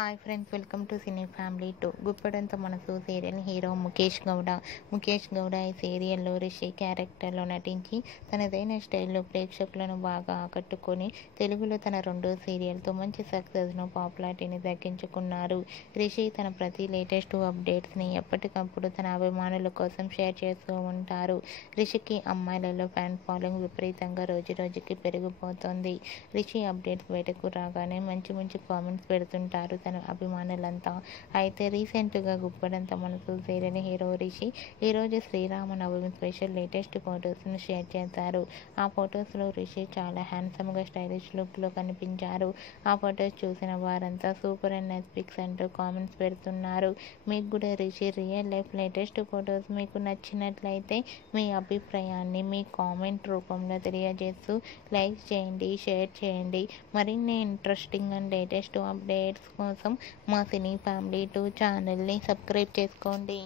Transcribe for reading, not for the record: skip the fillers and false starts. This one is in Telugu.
Hi friends, welcome to cine family 2. Guppedantha మనసు సీరియల్ హీరో ముఖేష్ గౌడ ఈ సీరియల్లో రిషి క్యారెక్టర్లో నటించి తనదైన స్టైల్లో ప్రేక్షకులను బాగా ఆకట్టుకొని తెలుగులో తన రెండో సీరియల్తో మంచి సక్సెస్ను పాపులారిటీని దక్కించుకున్నారు. రిషి తన ప్రతి లేటెస్ట్ అప్డేట్స్ని ఎప్పటికప్పుడు తన అభిమానుల కోసం షేర్ చేస్తూ ఉంటారు. రిషికి అమ్మాయిలలో ఫ్యాన్ ఫాలోయింగ్ విపరీతంగా రోజుకి పెరిగిపోతుంది. రిషి అప్డేట్స్ బయటకు రాగానే మంచి కామెంట్స్ పెడుతుంటారు తన అభిమానులంతా. అయితే రీసెంట్గా గుప్పడంత మనసు సీరియల్ హీరో రిషి ఈరోజు శ్రీరామనవమి స్పెషల్ లేటెస్ట్ ఫొటోస్ను షేర్ చేశారు. ఆ ఫొటోస్లో రిషి చాలా హ్యాండ్సమ్గా స్టైలిష్ లుక్లో కనిపించారు. ఆ ఫొటోస్ చూసిన వారంతా సూపర్ అండ్ నైస్ పిక్స్ అంటూ కామెంట్స్ పెడుతున్నారు. మీకు కూడా Rishi real life latest photos మీకు నచ్చినట్లయితే మీ అభిప్రాయాన్ని మీ కామెంట్ రూపంలో తెలియజేస్తూ లైక్ చేయండి, షేర్ చేయండి. మరిన్ని ఇంట్రెస్టింగ్ అండ్ లేటెస్ట్ అప్డేట్స్ కోసం మా సినీ ఫ్యామిలీ 2 ఛానల్ని సబ్స్క్రైబ్ చేసుకోండి.